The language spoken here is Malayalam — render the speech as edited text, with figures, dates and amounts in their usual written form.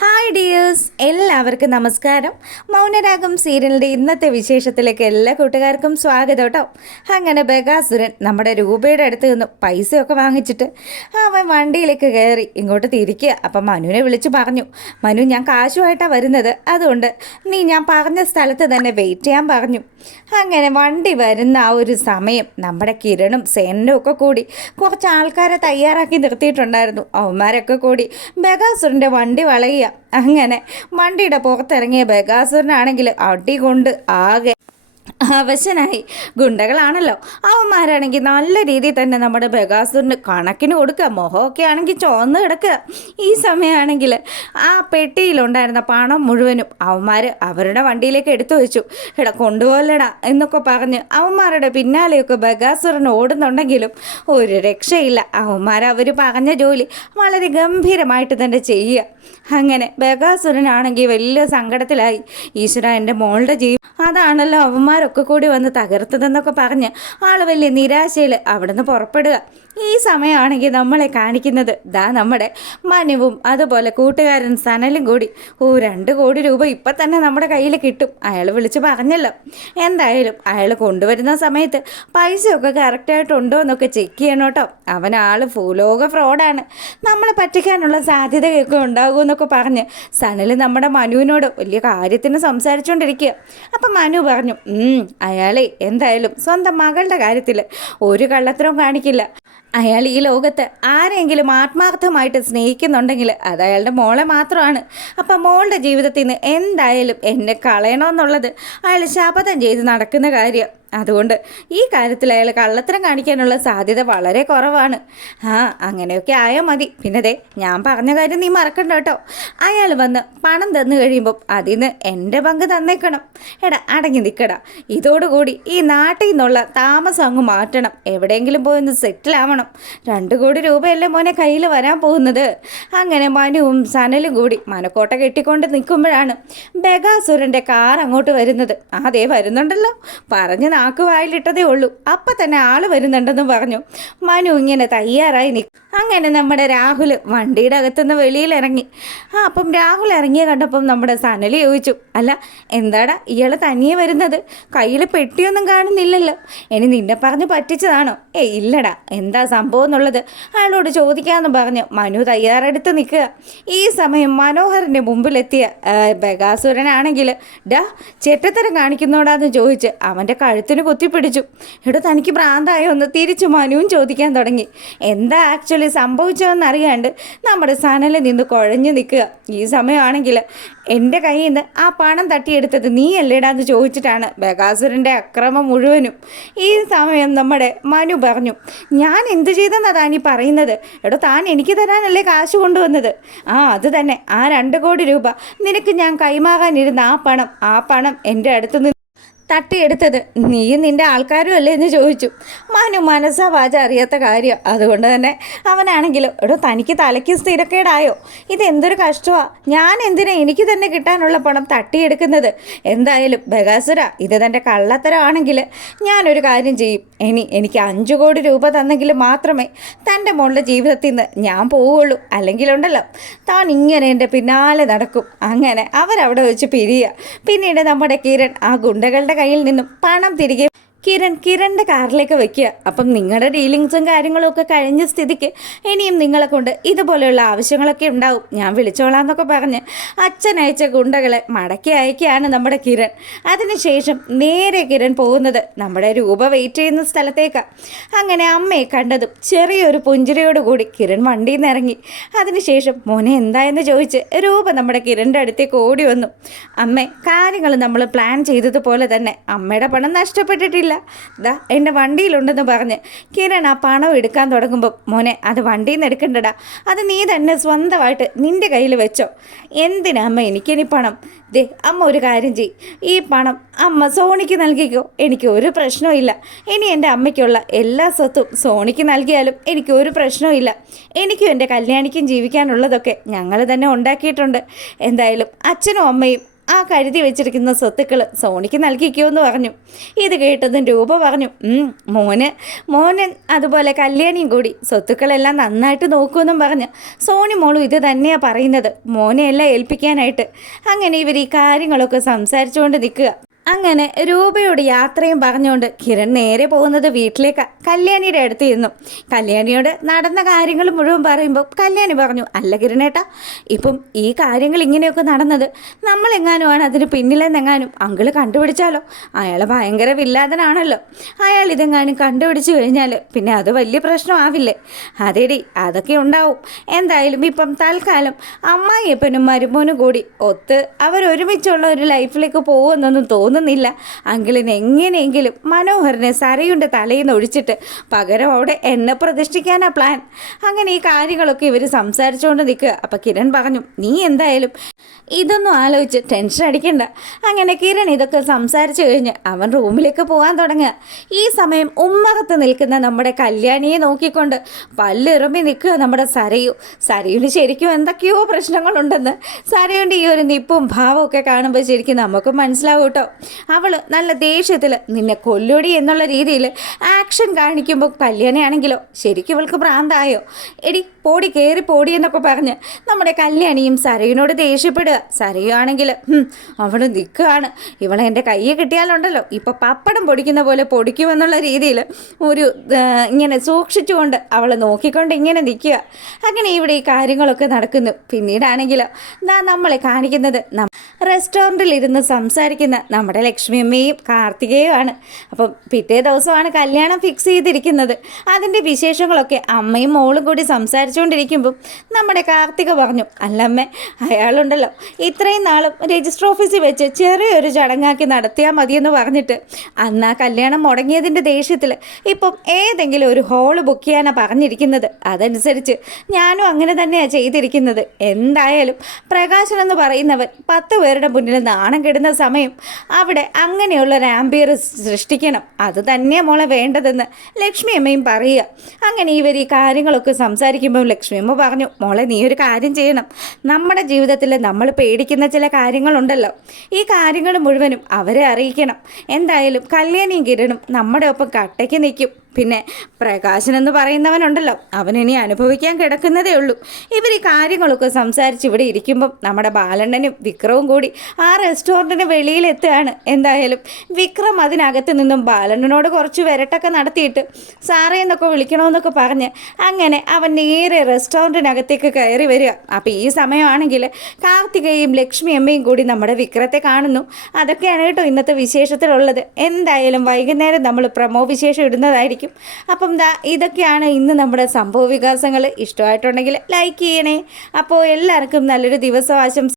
ഹായ് ഡിയേഴ്സ്, എല്ലാവർക്കും നമസ്കാരം. മൗനരാഗം സീരിയലിൻ്റെ ഇന്നത്തെ വിശേഷത്തിലേക്ക് എല്ലാ കൂട്ടുകാർക്കും സ്വാഗതം കേട്ടോ. അങ്ങനെ ബകാസുരൻ നമ്മുടെ രൂപയുടെ അടുത്ത് നിന്ന് പൈസയൊക്കെ വാങ്ങിച്ചിട്ട് അവൻ വണ്ടിയിലേക്ക് കയറി ഇങ്ങോട്ട് തിരിക്കുക. അപ്പം മനുവിനെ വിളിച്ച് പറഞ്ഞു, മനു, ഞാൻ കാശുമായിട്ടാണ് വരുന്നത്, അതുകൊണ്ട് നീ ഞാൻ പറഞ്ഞ സ്ഥലത്ത് തന്നെ വെയിറ്റ് ചെയ്യാൻ പറഞ്ഞു. അങ്ങനെ വണ്ടി വരുന്ന ആ ഒരു സമയം നമ്മുടെ കിരണും സേനനും ഒക്കെ കൂടി കുറച്ച് ആൾക്കാരെ തയ്യാറാക്കി നിർത്തിയിട്ടുണ്ടായിരുന്നു. അവന്മാരൊക്കെ കൂടി ബകാസുരൻ്റെ വണ്ടി വളയുക. അങ്ങനെ വണ്ടിയുടെ പുറത്തിറങ്ങിയ ബകാസുരനാണെങ്കിൽ അടി കൊണ്ട് ആകെ അവശനായി. ഗുണ്ടകളാണല്ലോ അവന്മാരാണെങ്കിൽ നല്ല രീതിയിൽ തന്നെ നമ്മുടെ ബകാസുരന് കണക്കിന് കൊടുക്കുക. മുഖമൊക്കെ ആണെങ്കിൽ ചുവന്ന് കിടക്കുക. ഈ സമയമാണെങ്കിൽ ആ പെട്ടിയിലുണ്ടായിരുന്ന പണം മുഴുവനും അവന്മാർ അവരുടെ വണ്ടിയിലേക്ക് എടുത്തു വെച്ചു. എടാ കൊണ്ടുപോലടാ എന്നൊക്കെ പറഞ്ഞ് അവന്മാരുടെ പിന്നാലെയൊക്കെ ബകാസുരൻ ഓടുന്നുണ്ടെങ്കിലും ഒരു രക്ഷയില്ല. അവർ പറഞ്ഞ ജോലി വളരെ ഗംഭീരമായിട്ട് തന്നെ ചെയ്യുക. അങ്ങനെ ബകാസുരനാണെങ്കിൽ വലിയ സങ്കടത്തിലായി. ഈശ്വര, എൻ്റെ മോളുടെ അതാണല്ലോ അവന്മാരൊക്കെ കൂടി വന്ന് തകർത്തതെന്നൊക്കെ പറഞ്ഞ് ആൾ വലിയ നിരാശയിൽ അവിടെ നിന്ന് പുറപ്പെടുക. ഈ സമയമാണെങ്കിൽ നമ്മളെ കാണിക്കുന്നത് നമ്മുടെ മനുവും അതുപോലെ കൂട്ടുകാരൻ സനലും കൂടി 2 കോടി രൂപ ഇപ്പം തന്നെ നമ്മുടെ കയ്യിൽ കിട്ടും. അയാൾ വിളിച്ച് പറഞ്ഞല്ലോ. എന്തായാലും അയാൾ കൊണ്ടുവരുന്ന സമയത്ത് പൈസയൊക്കെ കറക്റ്റായിട്ടുണ്ടോ എന്നൊക്കെ ചെക്ക് ചെയ്യണം കേട്ടോ. അവനാൾ ഭൂലോക ഫ്രോഡാണ്, നമ്മളെ പറ്റിക്കാനുള്ള സാധ്യതയൊക്കെ ഉണ്ടാകുമെന്നൊക്കെ പറഞ്ഞ് സനൽ നമ്മുടെ മനുവിനോട് വലിയ കാര്യത്തിന് സംസാരിച്ചുകൊണ്ടിരിക്കുക. അപ്പം മനു പറഞ്ഞു, അയാളെ എന്തായാലും സ്വന്തം മകളുടെ കാര്യത്തിൽ ഒരു കള്ളത്തരവും കാണിക്കില്ല. അയാൾ ഈ ലോകത്ത് ആരെങ്കിലും ആത്മാർത്ഥമായിട്ട് സ്നേഹിക്കുന്നുണ്ടെങ്കിൽ അത് അയാളുടെ മോളെ മാത്രമാണ്. അപ്പം മോളുടെ ജീവിതത്തിൽ നിന്ന് എന്തായാലും എന്നെ കളയണമെന്നുള്ളത് അയാൾ ശപഥം ചെയ്ത് നടക്കുന്ന കാര്യം. അതുകൊണ്ട് ഈ കാര്യത്തിൽ അയാൾ കള്ളത്തരം കാണിക്കാനുള്ള സാധ്യത വളരെ കുറവാണ്. അങ്ങനെയൊക്കെ ആയാൽ മതി. പിന്നെ ഞാൻ പറഞ്ഞ കാര്യം നീ മറക്കണ്ട കേട്ടോ. അയാൾ വന്ന് പണം തന്നു കഴിയുമ്പം അതിൽ നിന്ന് എൻ്റെ പങ്ക് തന്നേക്കണം. എടാ അടങ്ങി നിൽക്കടാ. ഇതോടുകൂടി ഈ നാട്ടിൽ നിന്നുള്ള താമസം അങ്ങ് മാറ്റണം. എവിടെയെങ്കിലും പോയി ഒന്ന് സെറ്റിൽ ആവണം. 2 കോടി രൂപയല്ലേ മോനെ കയ്യിൽ വരാൻ പോകുന്നത്. അങ്ങനെ മനുവും സനലും കൂടി മനക്കോട്ട കെട്ടിക്കൊണ്ട് നിൽക്കുമ്പോഴാണ് ബകാസുരൻ്റെ കാർ അങ്ങോട്ട് വരുന്നത്. അതേ വരുന്നുണ്ടല്ലോ, പറഞ്ഞ് നാക്ക് വായിലിട്ടതേ ഉള്ളൂ. അപ്പം തന്നെ ആൾ വരുന്നുണ്ടെന്ന് പറഞ്ഞു. മനു ഇങ്ങനെ തയ്യാറായി നിൽക്കും. അങ്ങനെ നമ്മുടെ രാഹുൽ വണ്ടിയുടെ അകത്തുനിന്ന് വെളിയിലിറങ്ങി. അപ്പം രാഹുൽ ഇറങ്ങിയ കണ്ടപ്പം നമ്മുടെ സനൽ ചോദിച്ചു, അല്ല എന്താടാ ഇയാൾ തനിയെ വരുന്നത്? കയ്യിൽ പെട്ടിയൊന്നും കാണുന്നില്ലല്ലോ. ഇനി നിന്നെ പറഞ്ഞ് പറ്റിച്ചതാണോ? ഇല്ലടാ, എന്താ സംഭവം എന്നുള്ളത് അയാളോട് ചോദിക്കാമെന്ന് പറഞ്ഞ് മനു തയ്യാറെടുത്ത് നിൽക്കുക. ഈ സമയം മനോഹരൻ്റെ മുമ്പിലെത്തിയ ബകാസുരനാണെങ്കിൽ ചെറ്റത്തരം കാണിക്കുന്നോടാന്ന് ചോദിച്ച് അവൻ്റെ കഴുത്തിന് കുത്തിപ്പിടിച്ചു. തനിക്ക് ഭ്രാന്തായോ എന്ന് തിരിച്ചു മനുവും ചോദിക്കാൻ തുടങ്ങി. എന്താ ആക്ച്വലി സംഭവിച്ചതെന്നറിയാണ്ട് നമ്മുടെ സനലിൽ നിന്ന് കുഴഞ്ഞു നിൽക്കുക. ഈ സമയമാണെങ്കിൽ എൻ്റെ കയ്യിൽ നിന്ന് ആ പണം തട്ടിയെടുത്തത് നീ അല്ലേടാന്ന് ചോദിച്ചിട്ടാണ് ബകാസുരൻ്റെ അക്രമം മുഴുവനും. ഈ സമയം നമ്മുടെ മനു പറഞ്ഞു, ഞാൻ എന്ത് ചെയ്തെന്നാ താൻ ഈ പറയുന്നത്? താൻ എനിക്ക് തരാനല്ലേ കാശ് കൊണ്ടുവന്നത്? അത് തന്നെ, ആ 2 കോടി രൂപ നിനക്ക് ഞാൻ കൈമാറാനിരുന്ന ആ പണം എൻ്റെ അടുത്ത് നിന്ന് തട്ടിയെടുത്തത് നീയും നിൻ്റെ ആൾക്കാരും അല്ലേ എന്ന് ചോദിച്ചു. മനു മനസ്സാ വാച അറിയാത്ത കാര്യം. അതുകൊണ്ട് തന്നെ അവനാണെങ്കിലും തനിക്ക് തലയ്ക്ക് സ്ഥിരക്കേടായോ? ഇതെന്തൊരു കഷ്ടമാണ്. ഞാൻ എന്തിനാ എനിക്ക് തന്നെ കിട്ടാനുള്ള പണം തട്ടിയെടുക്കുന്നത്? എന്തായാലും ബകാസുര, ഇത് തൻ്റെ കള്ളത്തരമാണെങ്കിൽ ഞാനൊരു കാര്യം ചെയ്യും. എനിക്ക് 5 കോടി രൂപ തന്നെങ്കിൽ മാത്രമേ തൻ്റെ മോളുടെ ജീവിതത്തിൽ നിന്ന് ഞാൻ പോവുകയുള്ളൂ. അല്ലെങ്കിലുണ്ടല്ലോ താൻ ഇങ്ങനെ എൻ്റെ പിന്നാലെ നടക്കും. അങ്ങനെ അവരവിടെ വെച്ച് പിരിയുക. പിന്നീട് നമ്മുടെ കിരൺ ആ ഗുണ്ടകളുടെ കയ്യിൽ നിന്നും പണം തിരികെ കിരണിൻ്റെ കാറിലേക്ക് വയ്ക്കുക. അപ്പം നിങ്ങളുടെ ഡീലിങ്സും കാര്യങ്ങളും ഒക്കെ കഴിഞ്ഞ സ്ഥിതിക്ക് ഇനിയും നിങ്ങളെ കൊണ്ട് ഇതുപോലെയുള്ള ആവശ്യങ്ങളൊക്കെ ഉണ്ടാവും, ഞാൻ വിളിച്ചോളാം എന്നൊക്കെ പറഞ്ഞ് അച്ഛനയച്ച ഗുണ്ടകളെ മടക്കി അയക്കുകയാണ് നമ്മുടെ കിരൺ. അതിനുശേഷം നേരെ കിരൺ പോകുന്നത് നമ്മുടെ രൂപ വെയിറ്റ് ചെയ്യുന്ന സ്ഥലത്തേക്കാണ്. അങ്ങനെ അമ്മയെ കണ്ടതും ചെറിയൊരു പുഞ്ചിരിയോടുകൂടി കിരൺ വണ്ടിയിൽ നിന്ന് ഇറങ്ങി. അതിനുശേഷം മോനെ എന്തായെന്ന് ചോദിച്ച് രൂപ നമ്മുടെ കിരണിൻ്റെ അടുത്തേക്ക് ഓടി വന്നു. അമ്മേ, കാര്യങ്ങൾ നമ്മൾ പ്ലാൻ ചെയ്തതുപോലെ തന്നെ അമ്മയുടെ പണം നഷ്ടപ്പെട്ടിട്ടില്ല. എൻ്റെ വണ്ടിയിലുണ്ടെന്ന് പറഞ്ഞ് കിരൺ ആ പണം എടുക്കാൻ തുടങ്ങുമ്പോൾ, മോനെ അത് വണ്ടിയിൽ നിന്ന് എടുക്കണ്ടടാ, അത് നീ തന്നെ സ്വന്തമായിട്ട് നിൻ്റെ കയ്യിൽ വെച്ചോ. എന്തിനാ അമ്മ എനിക്കിനി പണം? അമ്മ ഒരു കാര്യം ചെയ്യും, ഈ പണം അമ്മ സോണിക്ക് നൽകിക്കോ, എനിക്ക് ഒരു പ്രശ്നവും ഇല്ല. ഇനി എൻ്റെ അമ്മയ്ക്കുള്ള എല്ലാ സ്വത്തും സോണിക്ക് നൽകിയാലും എനിക്ക് ഒരു പ്രശ്നവും ഇല്ല. എനിക്കും എൻ്റെ കല്യാണിക്കും ജീവിക്കാനുള്ളതൊക്കെ ഞങ്ങൾ തന്നെ ഉണ്ടാക്കിയിട്ടുണ്ട്. എന്തായാലും അച്ഛനും അമ്മയും ആ കരുതി വെച്ചിരിക്കുന്ന സ്വത്തുക്കൾ സോണിക്ക് നൽകിക്കോ എന്ന് പറഞ്ഞു. ഇത് കേട്ടതും രൂപ പറഞ്ഞു, മോന് അതുപോലെ കല്യാണിയും കൂടി സ്വത്തുക്കളെല്ലാം നന്നായിട്ട് നോക്കുമെന്നും പറഞ്ഞ് സോണി മോളും ഇത് തന്നെയാണ് പറയുന്നത്, മോനെയെല്ലാം ഏൽപ്പിക്കാനായിട്ട്. അങ്ങനെ ഇവർ ഈ കാര്യങ്ങളൊക്കെ സംസാരിച്ചുകൊണ്ട് നിൽക്കുക. അങ്ങനെ രൂപയോട് യാത്രയും പറഞ്ഞുകൊണ്ട് കിരൺ നേരെ പോകുന്നത് വീട്ടിലേക്ക് കല്യാണിയുടെ അടുത്ത് ചെന്നു. കല്യാണിയോട് നടന്ന കാര്യങ്ങൾ മുഴുവൻ പറയുമ്പോൾ കല്യാണി പറഞ്ഞു, അല്ല കിരണേട്ടാ, ഇപ്പം ഈ കാര്യങ്ങൾ ഇങ്ങനെയൊക്കെ നടന്നത് നമ്മളെങ്ങാനുമാണ് അതിന് പിന്നിലെന്നെങ്ങാനും അങ്കിള് കണ്ടുപിടിച്ചാലോ? അയാൾ ഭയങ്കര വില്ലാതനാണല്ലോ. അയാൾ ഇതെങ്ങാനും കണ്ടുപിടിച്ചു കഴിഞ്ഞാൽ പിന്നെ അത് വലിയ പ്രശ്നമാവില്ലേ? അതേടി, അതൊക്കെ ഉണ്ടാവും. എന്തായാലും ഇപ്പം തൽക്കാലം അമ്മായിയപ്പനും മരുമോനും കൂടി ഒത്ത് അവരൊരുമിച്ചുള്ള ഒരു ലൈഫിലേക്ക് പോകുമെന്നൊന്നും തോന്നുന്നില്ല. അങ്കിളിന് എങ്ങനെയെങ്കിലും മനോഹരനെ സരയുടെ തലയിൽ നിന്ന് ഒഴിച്ചിട്ട് പകരം അവിടെ എന്നെ പ്രതിഷ്ഠിക്കാനാ പ്ലാൻ. അങ്ങനെ ഈ കാര്യങ്ങളൊക്കെ ഇവർ സംസാരിച്ചുകൊണ്ട് നിൽക്കുക. അപ്പം കിരൺ പറഞ്ഞു, നീ എന്തായാലും ഇതൊന്നും ആലോചിച്ച് ടെൻഷൻ അടിക്കണ്ട. അങ്ങനെ കിരൺ ഇതൊക്കെ സംസാരിച്ചു കഴിഞ്ഞ് അവൻ റൂമിലേക്ക് പോകാൻ തുടങ്ങുക. ഈ സമയം ഉമ്മകത്ത് നിൽക്കുന്ന നമ്മുടെ കല്യാണിയെ നോക്കിക്കൊണ്ട് പല്ലിറുമ്പി നിൽക്കുക നമ്മുടെ സരയുന് ശരിക്കും എന്തൊക്കെയോ പ്രശ്നങ്ങളുണ്ടെന്ന് സരയുടെ ഈ ഒരു നിപ്പും ഭാവവും ഒക്കെ കാണുമ്പോൾ ശരിക്കും നമുക്ക് മനസ്സിലാവും കേട്ടോ. അവൾ നല്ല ദേഷ്യത്തിൽ നിന്നെ കൊല്ലുടി എന്നുള്ള രീതിയിൽ ആക്ഷൻ കാണിക്കുമ്പോൾ കല്യാണിയാണെങ്കിലോ ശരിക്കും ഇവൾക്ക് ഭ്രാന്തായോ? എടി പോടി കയറി പോടി എന്നൊക്കെ പറഞ്ഞ് നമ്മുടെ കല്യാണിയും സരയിനോട് ദേഷ്യപ്പെടുക. സരയുവാണെങ്കിൽ അവൾ നിൽക്കുകയാണ്, ഇവളെ എൻ്റെ കയ്യെ കിട്ടിയാലുണ്ടല്ലോ ഇപ്പോൾ പപ്പടം പൊടിക്കുന്ന പോലെ പൊടിക്കുമെന്നുള്ള രീതിയിൽ ഒരു ഇങ്ങനെ സൂക്ഷിച്ചുകൊണ്ട് അവൾ നോക്കിക്കൊണ്ട് ഇങ്ങനെ നിൽക്കുക. അങ്ങനെ ഇവിടെ ഈ കാര്യങ്ങളൊക്കെ നടക്കുന്നു. പിന്നീടാണെങ്കിലോ നമ്മളെ കാണിക്കുന്നത് റെസ്റ്റോറൻറ്റിൽ ഇരുന്ന് സംസാരിക്കുന്ന നമ്മുടെ ലക്ഷ്മിയമ്മയും കാർത്തികയുമാണ്. അപ്പം പിറ്റേ ദിവസമാണ് കല്യാണം ഫിക്സ് ചെയ്തിരിക്കുന്നത്. അതിൻ്റെ വിശേഷങ്ങളൊക്കെ അമ്മയും മോളും കൂടി സംസാരിച്ചുകൊണ്ടിരിക്കുമ്പം നമ്മുടെ കാർത്തിക പറഞ്ഞു, അല്ലമ്മേ, അയാളുണ്ടല്ലോ ഇത്രയും നാളും രജിസ്റ്റർ ഓഫീസിൽ വെച്ച് ചെറിയൊരു ചടങ്ങാക്കി നടത്തിയാൽ മതിയെന്ന് പറഞ്ഞിട്ട് അന്ന് ആ കല്യാണം മുടങ്ങിയതിൻ്റെ ദേഷ്യത്തിൽ ഇപ്പം ഏതെങ്കിലും ഒരു ഹോള് ബുക്ക് ചെയ്യാനാണ് പറഞ്ഞിരിക്കുന്നത്. അതനുസരിച്ച് ഞാനും അങ്ങനെ തന്നെയാണ് ചെയ്തിരിക്കുന്നത്. എന്തായാലും പ്രകാശൻ എന്ന് പറയുന്നവൻ 10 പേരുടെ മുന്നിൽ നാണം കെടുന്ന സമയം അവിടെ അങ്ങനെയുള്ളൊരു ആംബിയർ സൃഷ്ടിക്കണം. അത് തന്നെയാണ് മോളെ വേണ്ടതെന്ന് ലക്ഷ്മി അമ്മയും പറയുക. അങ്ങനെ ഇവർ ഈ കാര്യങ്ങളൊക്കെ സംസാരിക്കുമ്പോൾ ലക്ഷ്മി അമ്മ പറഞ്ഞു, മോളെ നീ ഒരു കാര്യം ചെയ്യണം. നമ്മുടെ ജീവിതത്തിൽ നമ്മൾ പേടിക്കുന്ന ചില കാര്യങ്ങളുണ്ടല്ലോ, ഈ കാര്യങ്ങൾ മുഴുവനും അവരെ അറിയിക്കണം. എന്തായാലും കല്യാണിയും കിരണും നമ്മുടെ ഒപ്പം കട്ടയ്ക്ക് നിൽക്കും. പിന്നെ പ്രകാശൻ എന്ന് പറയുന്നവനുണ്ടല്ലോ, അവനിനി അനുഭവിക്കാൻ കിടക്കുന്നതേ ഉള്ളൂ. ഇവർ ഈ കാര്യങ്ങളൊക്കെ സംസാരിച്ച് ഇവിടെ ഇരിക്കുമ്പം നമ്മുടെ ബാലണ്ണനും വിക്രവും കൂടി ആ റെസ്റ്റോറൻറ്റിന് വെളിയിലെത്തുകയാണ്. എന്തായാലും വിക്രം അതിനകത്ത് നിന്നും ബാലണ്ണനോട് കുറച്ച് വിരട്ടൊക്കെ നടത്തിയിട്ട് സാറേ എന്നൊക്കെ വിളിക്കണമെന്നൊക്കെ പറഞ്ഞ് അങ്ങനെ അവൻ നേരെ റെസ്റ്റോറൻറ്റിനകത്തേക്ക് കയറി വരിക. അപ്പോൾ ഈ സമയമാണെങ്കിൽ കാർത്തികയും ലക്ഷ്മി അമ്മയും കൂടി നമ്മുടെ വിക്രത്തെ കാണുന്നു. അതൊക്കെയാണ് കേട്ടോ ഇന്നത്തെ വിശേഷത്തിലുള്ളത്. എന്തായാലും വൈകുന്നേരം നമ്മൾ പ്രമോ വിശേഷം ഇടുന്നതായിരിക്കും. അപ്പം ഇതൊക്കെയാണ് ഇന്ന് നമ്മുടെ സംഭവ വികാസങ്ങൾ. ഇഷ്ടമായിട്ടുണ്ടെങ്കിൽ ലൈക്ക് ചെയ്യണേ. അപ്പോൾ എല്ലാവർക്കും നല്ലൊരു ദിവസം ആശംസിക്കുന്നു.